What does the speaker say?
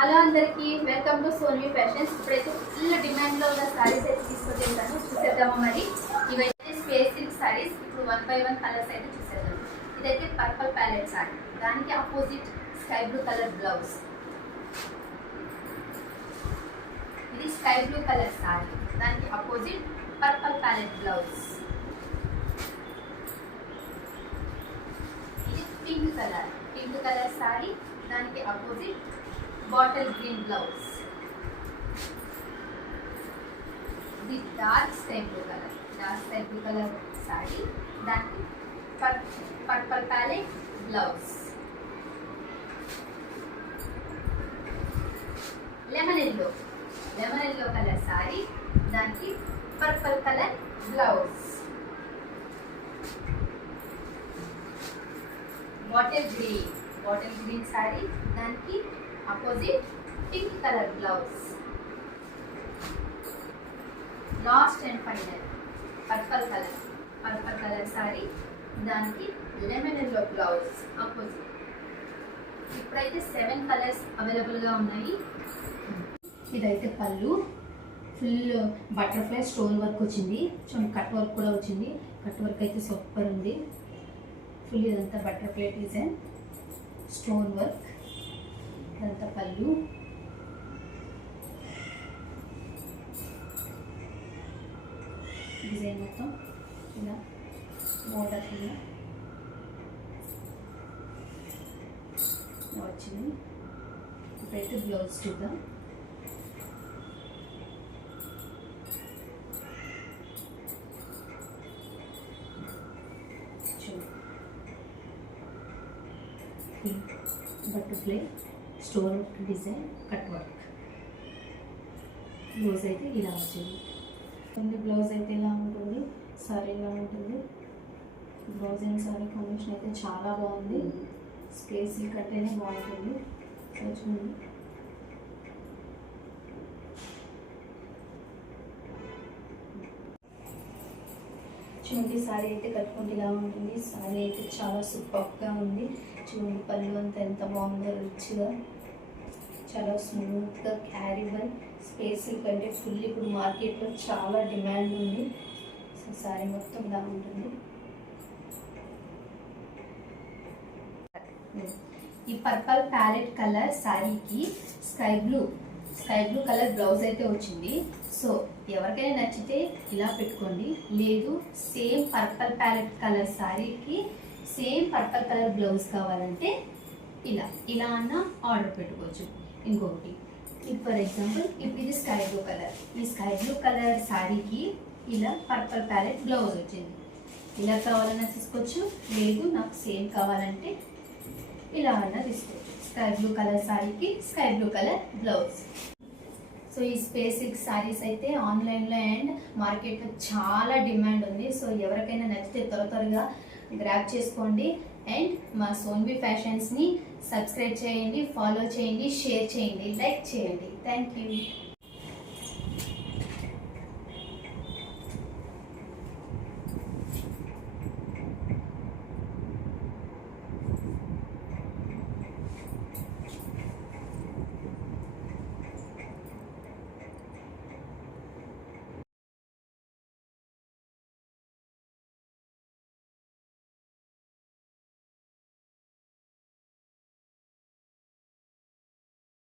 Hello అందరికీ welcome to సోన్వి fashions. ఇప్పుడైతే full డిమాండ్లో ఉన్న సారీస్ అయితే తీసుకొచ్చేసాను, చూసేద్దామా మరి. ఇవైతే స్పేస్ సిల్క్ సారీస్. ఇప్పుడు 1 by 1 కలర్స్ అయితే చూసేద్దాం. ఇదైతే పర్పుల్ ప్యాలెట్ సారీ, దానికి opposite sky blue colour blouse. ఇది స్కై బ్లూ కలర్ సారీ, దానికి ఆపోజిట్ పర్పుల్ ప్యాలెట్ బ్లౌజ్. ఇది పింక్ కలర్ సారీ, దానికి ఆపోజిట్ బాటిల్ గ్రీన్ బ్లౌజ్. ఇది dark sky blue colour sari, దానికి purple palette blouse. Lemon yellow colour sari, దానికి purple colour blouse. Bottle green sari, దానికి opposite pink colour blouse. Last and final purple colour sari, దానికి lemon yellow blouse opposite. ఇప్పుడైతే 7 colours అవైలబుల్గా ఉన్నాయి. ఇదైతే పళ్ళు, ఫుల్ బటర్ఫ్లై స్టోన్ వర్క్ వచ్చింది, కట్ వర్క్ కూడా వచ్చింది. కట్ వర్క్ అయితే సూపర్ ఉంది. ఫుల్ ఇదంతా బటర్ఫ్లై డిజైన్, స్టోన్ వర్క్. ఇదంతా పళ్ళు. డిజైన్ మొత్తం ఇలా బోర్డర్ ఇలా వచ్చింది. ఇప్పుడైతే బ్లౌజ్ చూద్దాం. Butterfly stone design, cut work. Blouse అయితే ఇలా వచ్చింది. బ్లౌజ్ అయితే ఇలా ఉంటుంది, సారీ ఇలా ఉంటుంది. బ్లౌజ్ అండ్ సారీ కాంబినేషన్ అయితే చాలా బాగుంది. స్పేస్ సిల్క్ అంటేనే బాగుంటుంది. చూడండి, చూడండి సారీ అయితే కట్టుకుంటే ఇలా ఉంటుంది. సారీ అయితే చాలా సూపర్గా ఉంది. చూడండి పళ్ళు అంతా ఎంత బాగుందో, రిచ్గా, చాలా స్మూత్గా క్యారీబుల్. స్పేస్ సిల్క్ అంటే ఫుల్ ఇప్పుడు మార్కెట్లో చాలా డిమాండ్ ఉంది. సో సారీ మొత్తం ఇలా ఉంటుంది. ఈ పర్పుల్ ప్యాలెట్ కలర్ సారీకి స్కై బ్లూ కలర్ బ్లౌజ్ అయితే వచ్చింది. సో ఎవరికైనా నచ్చితే ఇలా పెట్టుకోండి, లేదు సేమ్ పర్పుల్ ప్యాలెట్ కలర్ సారీకి సేమ్ పర్పుల్ కలర్ బ్లౌజ్ కావాలంటే ఇలా అన్న ఆర్డర్ పెట్టుకోవచ్చు. ఇంకొకటి, ఫర్ ఎగ్జాంపుల్ ఇప్పుడు ఇది స్కై బ్లూ కలర్, ఈ స్కై బ్లూ కలర్ సారీకి ఇలా పర్పుల్ ప్యాలెట్ బ్లౌజ్ వచ్చింది. ఇలా కావాలన్నా తీసుకోవచ్చు, లేదు నాకు సేమ్ కావాలంటే ఇలా అన్నా తీసుకోవచ్చు. స్కై బ్లూ కలర్ సారీకి sky blue colour blouse. So ఈ స్పేస్ సిల్క్ సారీస్ అయితే ఆన్లైన్లో అండ్ మార్కెట్లో చాలా డిమాండ్ ఉంది. సో ఎవరికైనా నచ్చితే త్వరగా గ్రాబ్ చేసుకోండి. అండ్ మా సోన్వి ఫ్యాషన్స్ని సబ్స్క్రైబ్ చేయండి, ఫాలో చేయండి, షేర్ చేయండి, లైక్ చేయండి. Thank you.